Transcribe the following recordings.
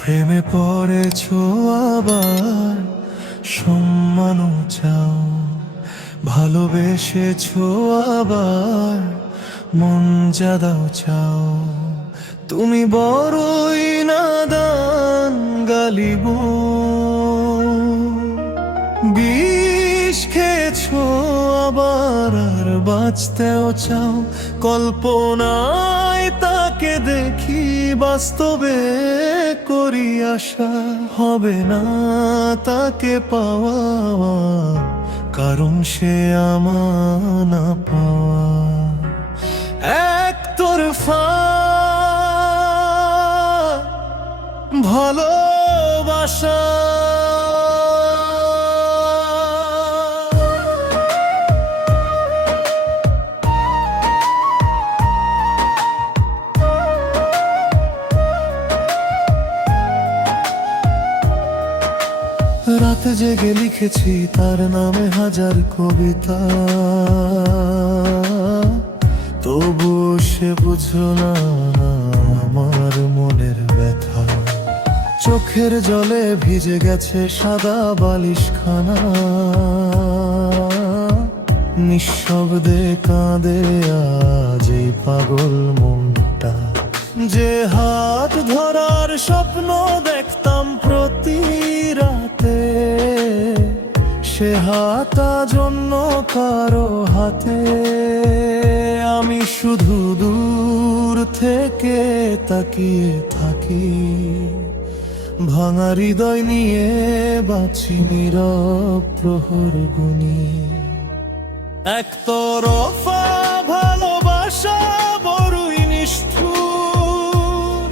প্রেমে পড়েছো আবার, সম্মানও চাও, ভালোবেসেছো আবার, মন জাদাও চাও। তুমি বড়ই নাদান গালিব, বিষ খেয়েছো আবার, আর বাঁচতেও চাও। কল্পনায় তাকে দেখি, বাস্তবে করি আশা, হবে না তাকে পাওয়া, কারণ সে আমার না পাওয়া। একতরফা ভালোবাসা, রাতে জেগে লিখেছি তার নামে হাজার কবিতা, তবু সে বুঝলো না আমার মনের ব্যথা। চোখের জলে ভিজে গেছে সাদা বালিশখানা, নিঃশব্দে কাঁদে আজ এই পাগল মনটা। যে হাত ধরার স্বপ্ন দেখতাম প্রতি রাতে, সে হাত আজ অন্য কারো হাতে। আমি শুধু দূর থেকে তাকিয়ে থাকি, ভাঙা হৃদয় নিয়ে বাঁচি নীরব প্রহর গুনি। একতরফা ভালোবাসা বড়ই নিষ্ঠুর,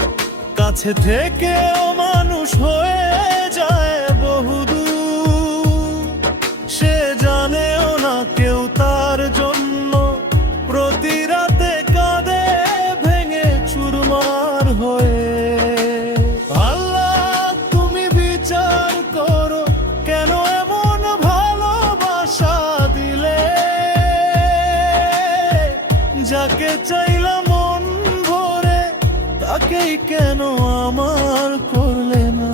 কাছে থেকেও মানুষ হয়ে যায় বহুদূর। সে জানেও না কেউ তার জন্য, প্রতি রাতে কাঁদে ভেঙে চুরমার হয়ে। আল্লাহ তুমি বিচার করো, কেন এমন ভালোবাসা দিলে? যাকে চাইলাম মন ভরে, তাকেই কেন আমার করলে না?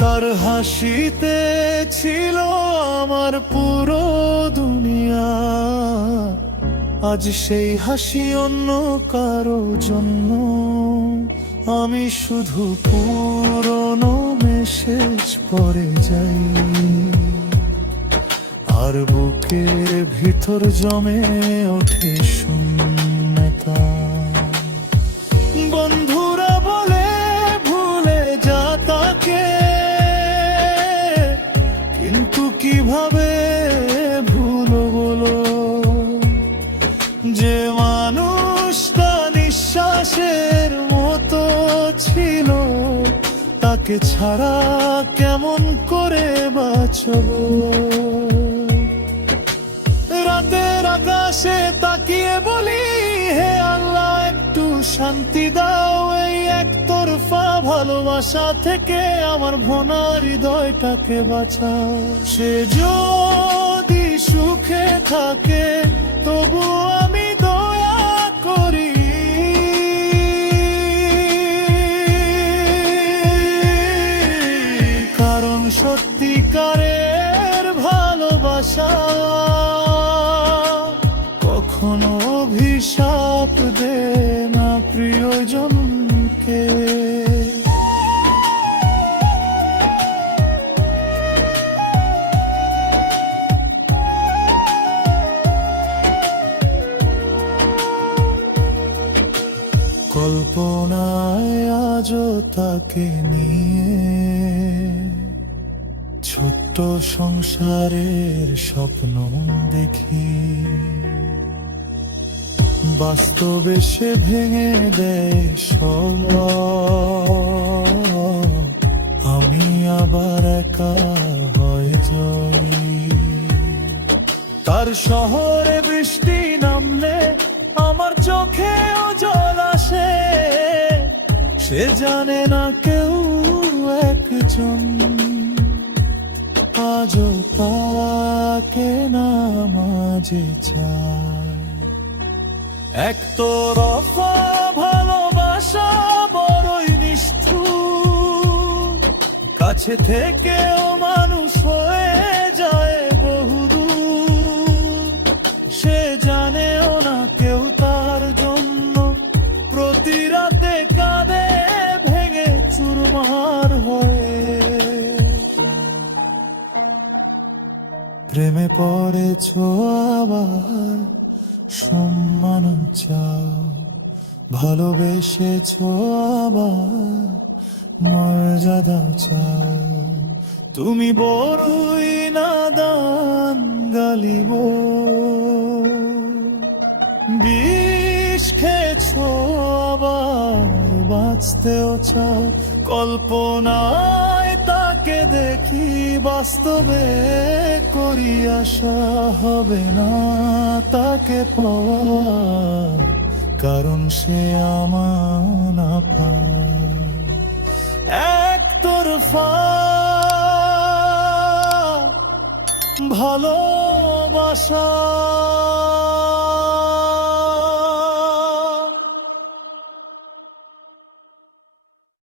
তার হাসিতে ছিল আমার পুরো দুনিয়া, আজ সেই হাসি অন্য কারো জন্য। আমি শুধু পুরনো মেসেজ পড়ে যাই, আর বুকের ভিতর জমে ওঠে শূন্যতা। বন্ধুরা বলে ভুলে যা তাকে, কিন্তু কিভাবে ভুলো বলো? যে মানুষটা নিঃশ্বাসের মতো ছিল, তাকে ছাড়া কেমন করে বাঁচব? রাতের আকাশে তাকিয়ে বলি, হে আল্লাহ একটু শান্তি দাও। এই একতরফা ভালোবাসা থেকে আমার ভোনা হৃদয়টাকে বাঁচাও। সে যদি সুখে থাকে, তবু আমি দয়া করি। কারণ সত্যিকারের ভালোবাসা কখনো অভিশাপ দেয় না প্রিয়জনকে। কল্পনায় আজও তাকে নিয়ে, ছোট্ট সংসারের স্বপ্ন দেখি। বাস্তবে সে ভেঙে দেয় সব, আমি আবার একা হয়ে যাই। শহরে বৃষ্টি নামলে আমার চোখেও জল আসে, সে জানে না কেউ একজন আজও তাকে না মাঝে চায়। একতরফা ভালোবাসা বড়ই নিষ্ঠুর, কাছে থেকেও মানুষ হয়ে যায় বহুদূর। সে জানেও না কেউ তার জন্য প্রতি রাতে কাঁদে ভেঙে চুরমার হয়ে। প্রেমে পড়েছ আবার সম্মান চাও, ভালোবেসেছ আবার মর্যাদা চাও। তুমি বড়ই নাদান গালিব, বিষ খেয়েছ আবার বাঁচতেও চাও। কল্পনায় তাকে দেখি, বাস্তবে করি আশা হবে না তাকে পাওয়া, কারণ সে আমানা পায়। একতরফা ভালোবাসা।